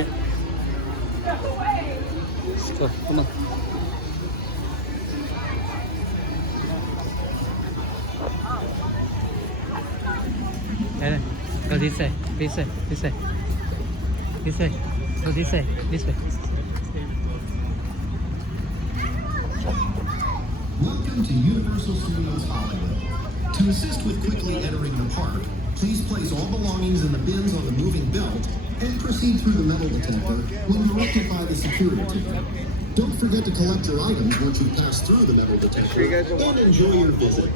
Ready? Let's go. Come on. Ready? Go this way. This way. This way. This way. Go this way. This way. Welcome to Universal Studios Hollywood. To assist with quickly entering the park, please place all belongings in the bins on the moving belt and proceed through the metal detector when you rectify the security ticket. Don't forget to collect your items once you pass through the metal detector and enjoy your visit.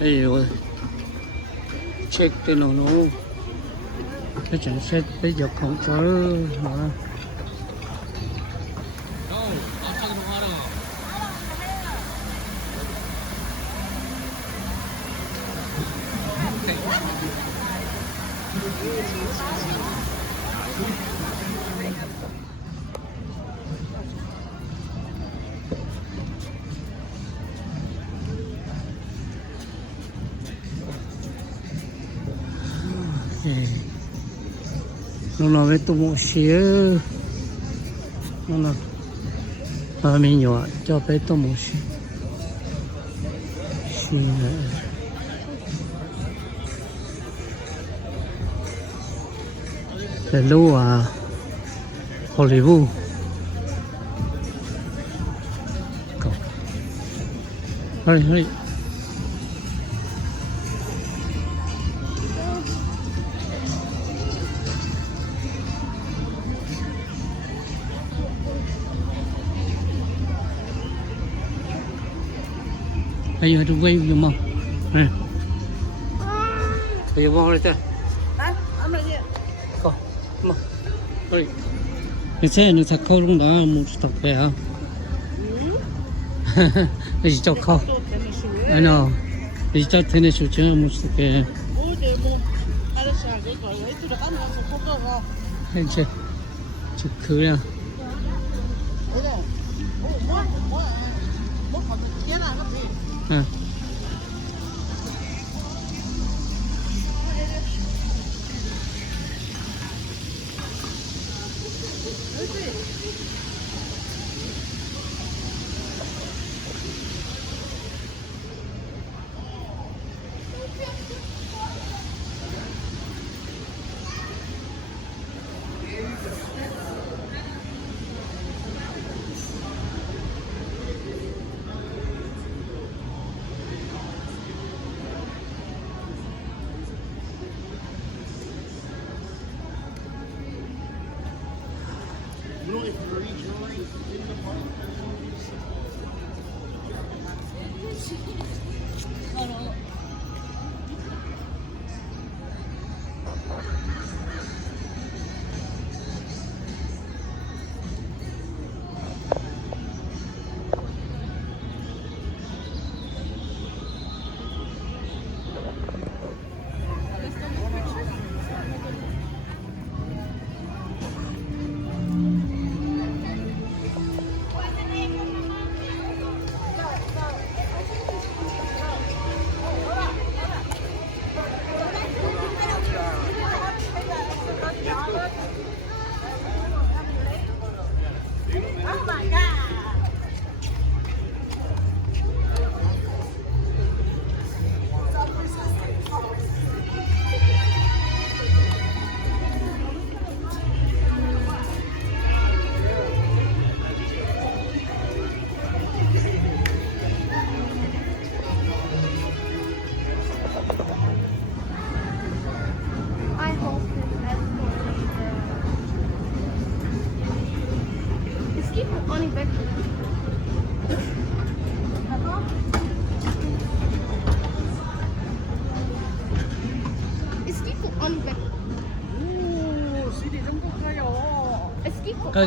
Đây rồi, check tên nó cái chẳng xét bây giờ không có mà nó nói với tôi một xíu nó nói mà mình nhỏ cho bé tôi một xíu xíu để lưu à Hollywood hurry hurry Hey, you have to wave your mom. Hey. Hey, you walk right there. Hả? Ông là gì? Go. Come on. Hurry. You say you take cold on the mood stop there. It's just cold. I know. It's just tennis shoes. I'm mood stop there. Hey, check. Check clear. À.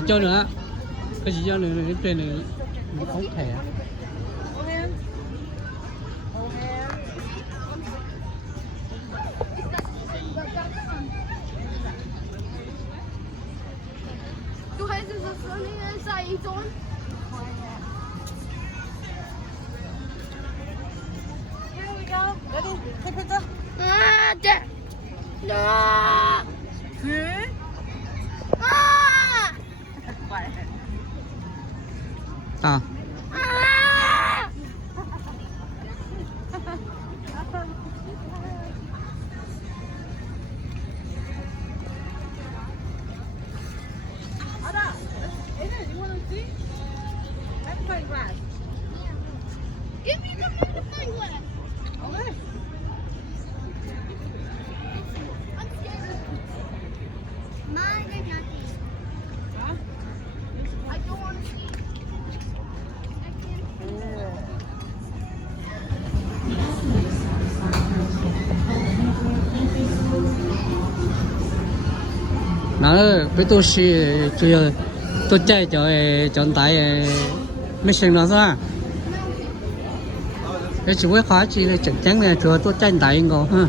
Cho nữa. cái gì cho này trên này nó không thẻ. Du hast es so eine Seite. Here we go. Ready? Take pizza. Ah, der. No. Good. Ah. À, Ah. Ada. Aiden, you want to see? Magnifying glass. Give me the magnifying glass. Okay. I'm scared. Mine is not these. Huh? I don't want to see. I can't. nó với tôi sẽ tôi chạy cho tại mấy sinh nó ra cái chú ấy khó chỉ là chắc chắn là chúa tôi chạy tại ngồi ha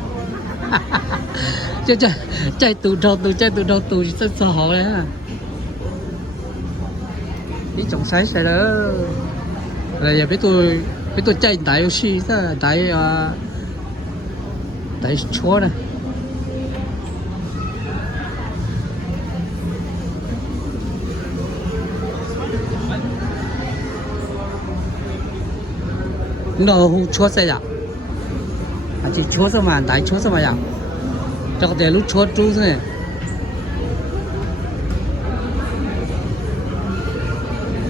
chứ chạy từ đầu từ rất sợ họ đấy ha cái trọng sai sai đó là giờ với tôi chạy tại aussi tại chúa này nó không chúa sai à chỉ chúa sao mà đại chúa sao mà à cho cái lúc chúa chú thế này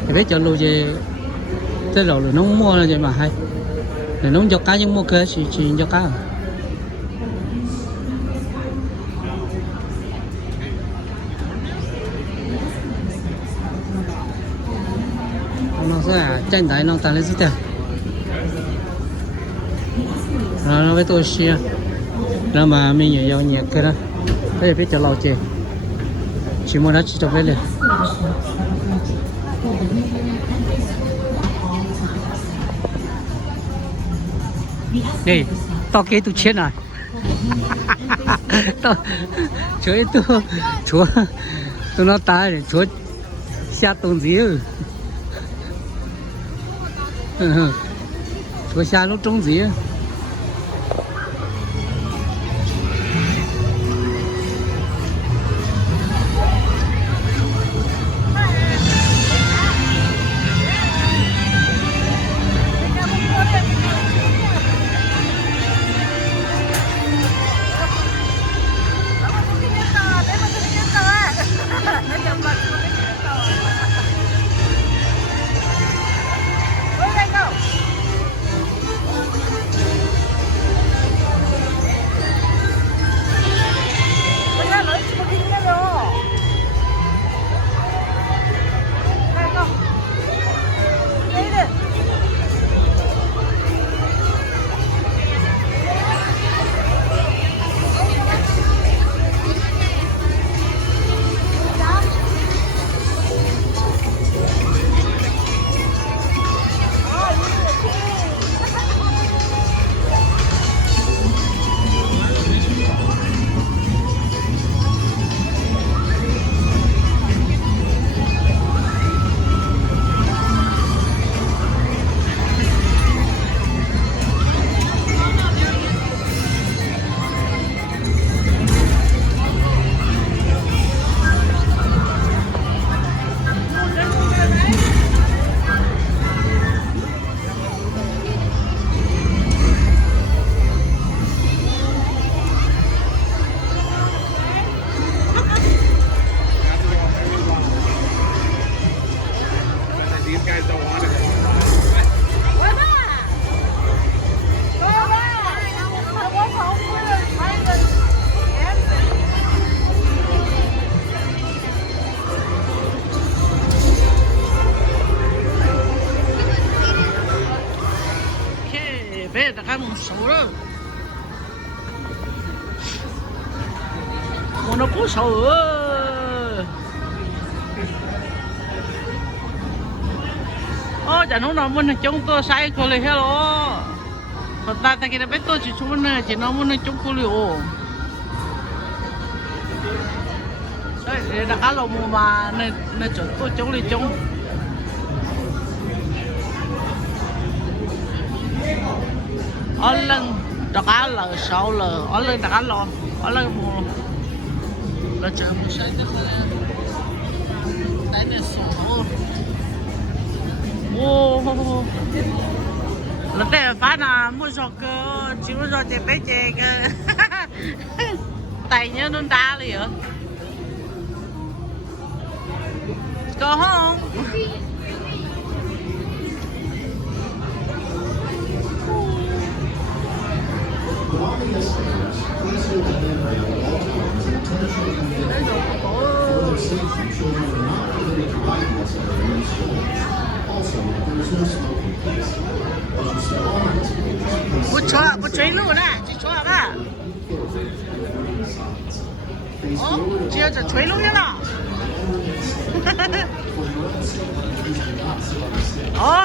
thì biết cho luôn gì thế rồi nó mua là gì mà hay thì nó cho cá nhưng mua cơ chỉ cho cá nó sẽ tranh đại nó tăng lên rất nhiều nó với tôi xia nó mà mình nhiều dầu nhẹ cái đó thế biết cho lâu chưa chỉ muốn nó chỉ cho cái liền đây tao kia tôi chết rồi tao chúa tôi nó tái để chúa xa tồn gì chúa xa lúc trống gì bé đã khai một số đó mà nó có số chả nó nào muốn chúng tôi sai cô lấy hello còn ta cái biết tôi chỉ chúng nó chỉ nó muốn chúng cô liệu đấy đã cá lồng mà nên chuẩn tôi chúng đi chúng ở lần đã cá lờ sáu lờ ở lần đã cá lò ở lần mùa là chờ một sai tức là đấy là số ô là để phá nào mua sò cơ chỉ mua sò chè bé chè cơ tay nhớ nó đá liền hả có không Along the escalators, please hold the handrail at all times and attention to the for their safety, children are not permitted to ride the escalator in schools. Also, there is no smoking, please. As you step on the escalators, please có chơi luôn nè chơi chó à chia cho chơi luôn nhá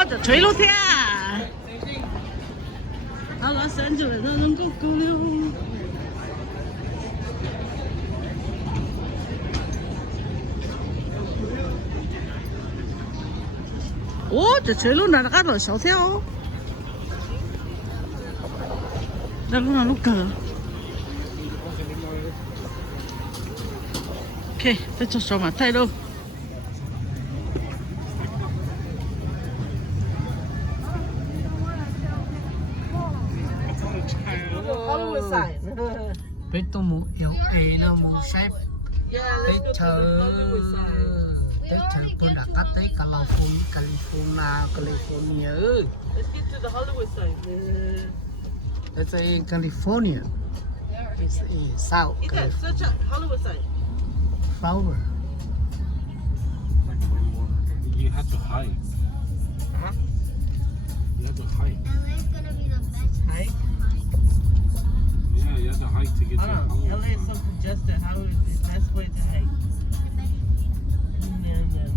cho chơi luôn thế à nó sinh rồi nó cũng cứu luôn cho chơi luôn là các loại sáu theo đây lúc nào lúc cờ ok tôi cho số mà thay đâu biết tôi muốn yêu ấy nó muốn xếp tới chờ tôi đã cắt tới California. Let's get to the Hollywood side. It's in California. It's in South Is that such a Hollywood side? Flower. You have to hike. Huh? You have to hike. LA's gonna be the best. Hike? Yeah, you have to hike to get to Hollywood. LA is so congested. How is the best way to hike? Yeah.